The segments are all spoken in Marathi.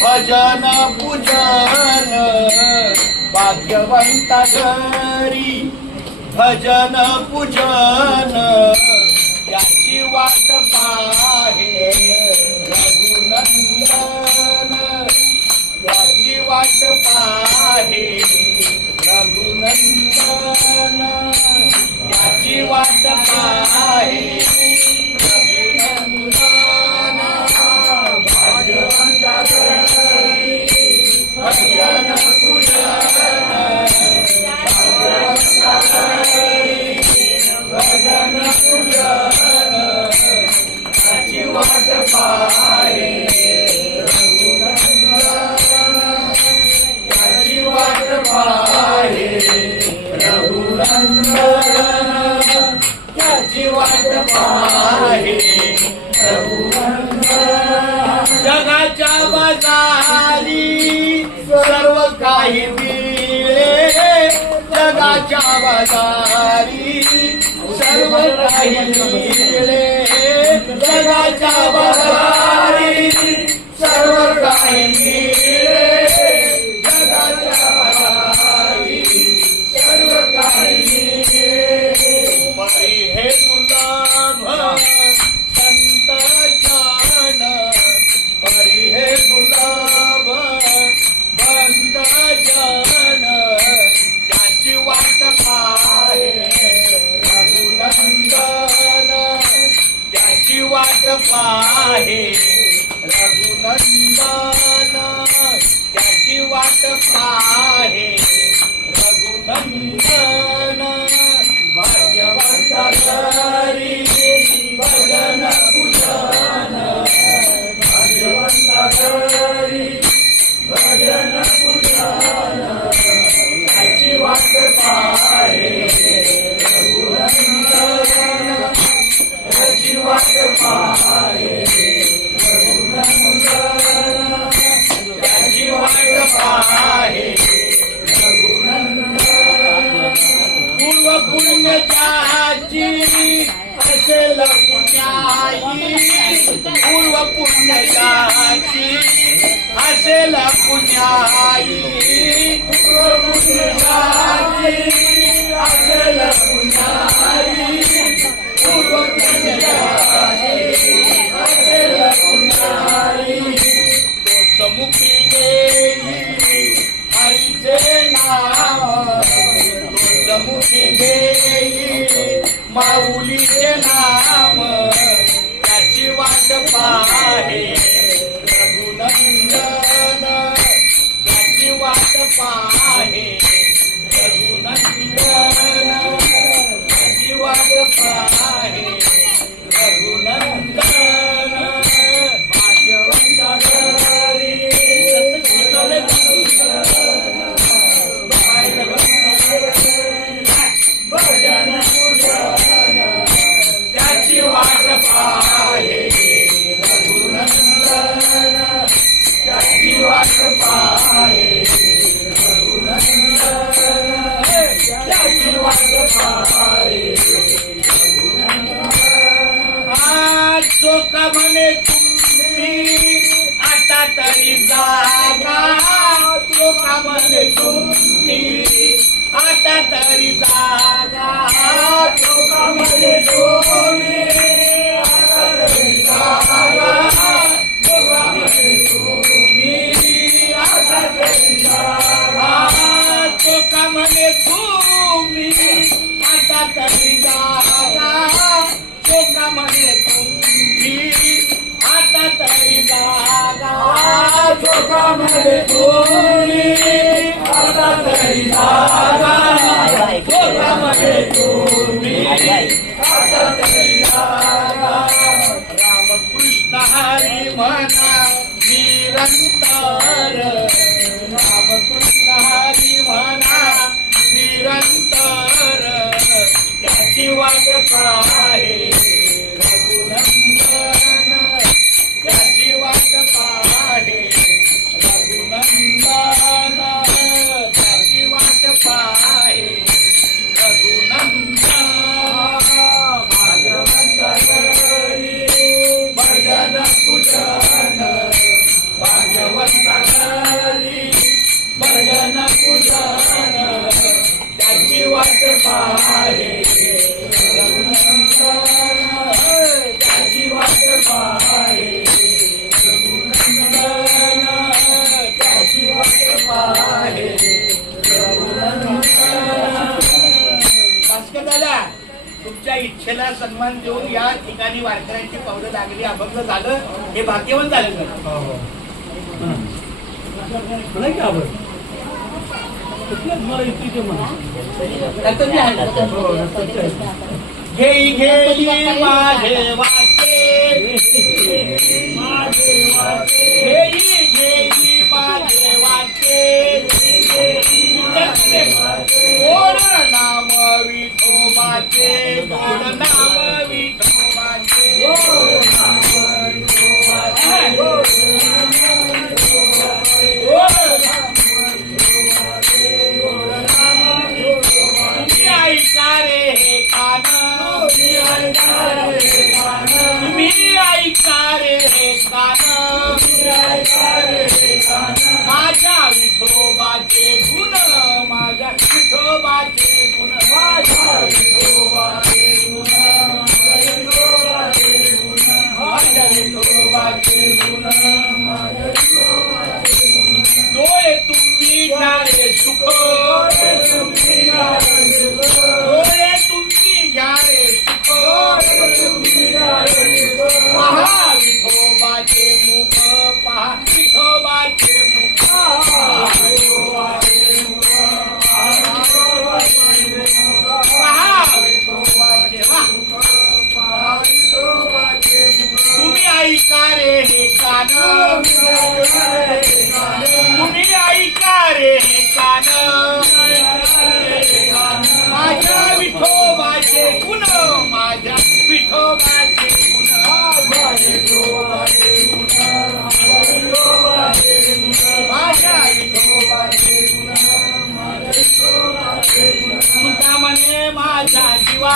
भजन पूजन भाग्यवंता घरी भजन पूजन याची वाट पाहे रघुनंदन याची वाट पाहे रघुनंदन याची वाट पाहे रघुनंदन भाग्यवंता घरी भजन पूजन भाग्यवंता घरी भजन पूजन याची वाट पाहे रघुनंदन याची वाट पाहे रघुनंदन याची वाट पाहे रघुनंदन जगाच्या बाजारी सर्व काही मिळे जगाच्या बाजारी सर्व काही मिळे जगाच्या बाजारी सर्व काही मिळे जगाच्या बाजारी सर्व काही मिळे परी हे दुर्लभ संत जन परी हे दुर्लभ बंद जन त्याची वाट पाहे रघुनंदन त्याची वाट पाहे रघुनंदन त्याची वाट पाहे रघुनंदन भाग्यवंता घरी भजन पूजन भाग्यवंता घरी भजन पूजन त्याची वाट पाहे रघुनंदन त्याची वाट पाहे रघुनंदन त्याची वाट पाहे पूर्व पुण्य ज्याची असेल पुण्याई पूर्व पुण्य ज्याची असेल पुण्याई पूर्व पुण्य ज्याची असेल पुण्याई पूर्व पुण्य ज्याची असेल पुण्याई तोच मुखी गेली आईचे नाम मुखी गेली माऊलीचे नाम त्याची वाट पाहे रघुनंदन त्याची वाट पाहे रघुनंदन त्याची वाट पाहे रघुनंदन भाग्यवंता घरी भजन पूजन त्याची वाट पाहे रघुनंदन त्याची वाट पाहे रघुनंदन त्याची वाट पाहे आज शोक म्हणे तुम्ही आता तरी जागा शोक म्हणे तुम्ही आता तरी जागा शोकामध्ये तुम्ही आता तरी जागा शोकामध्ये तुम्ही आता तरी जागा शोकामध्ये तुम्ही आता तरी जागा शोकामध्ये तुम्ही आता तरी जागा शोकामध्ये तुम्ही आता तरी जागा शोकामध्ये तुम्ही आता तरी जागा रामकृष्ण हरी म्हणा निरंतर रामकृष्ण हरी म्हणा निरंतर त्याची वाट पाहे रघुनंदन त्याची वाट पाहे रघुनंदन त्याची वाट पाहे रघुनंदन भाग्यवंता घरी भजन पूजन भाग्य सन्मान देऊन या ठिकाणी वारकऱ्यांची पावलं लागली, अभंग झालं, हे भाग्यवान झालं. घेई घेई माझे वाटे, घेई घेई माझे वाटे, गोड नाम विठोबाचे, गोड नाम विठोबाचे. तुम्ही ऐका रे हे कान, तुम्ही ऐका रे हे कान, माझ्या विठोबाचे गुण, माझ्या विठोबाचे गुण, माझ्या विठोबाचे गुण, माझ्या विठोबाचे गुण. डोळे तुम्ही घ्यारे सुख, डोळे तुम्ही घ्यारे सुख, पहा विठोबाचे मुख, पहा विठोबाचे मुख, पहा विठोबाचे तुम्ही ऐका रे हे कान, तुम्ही ऐका रे हे कान, माझ्या विठोबाचे गुण, माझ्या विठोबाचे गुण, माझ्या विठोबाचे गुण. तुका म्हणे माझ्या जीवा,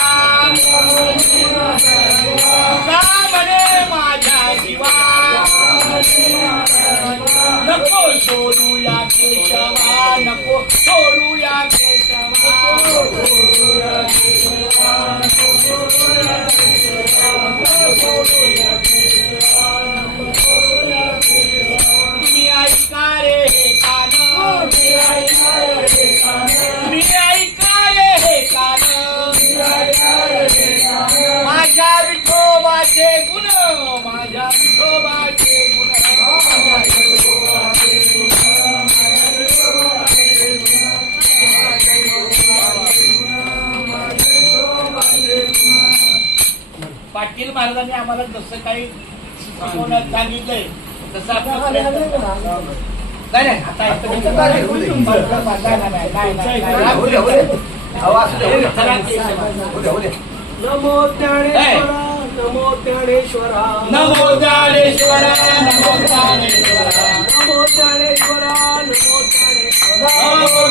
तुका म्हणे माझ्या जीवा, नको सोडू या केशवा, नको सोडू या केशवा, तुम्ही ऐका रे हे कान, तुम्ही ऐका रे हे कान, माझ्या विठोबाचे गुण, माझ्या विठोबाचे गुण, पाटील महाराजांनी आम्हाला जसं काही शिकवण्यात सांगितलंय तसं आपण नाही नाही आता नमो ज्ञानेश्वरा, नमो ज्ञानेश्वरा, नमो ज्ञानेश्वरा, नमो ज्ञानेश्वरा, नमो ज्ञानेश्वरा, नमो ज्ञानेश्वरा, नमो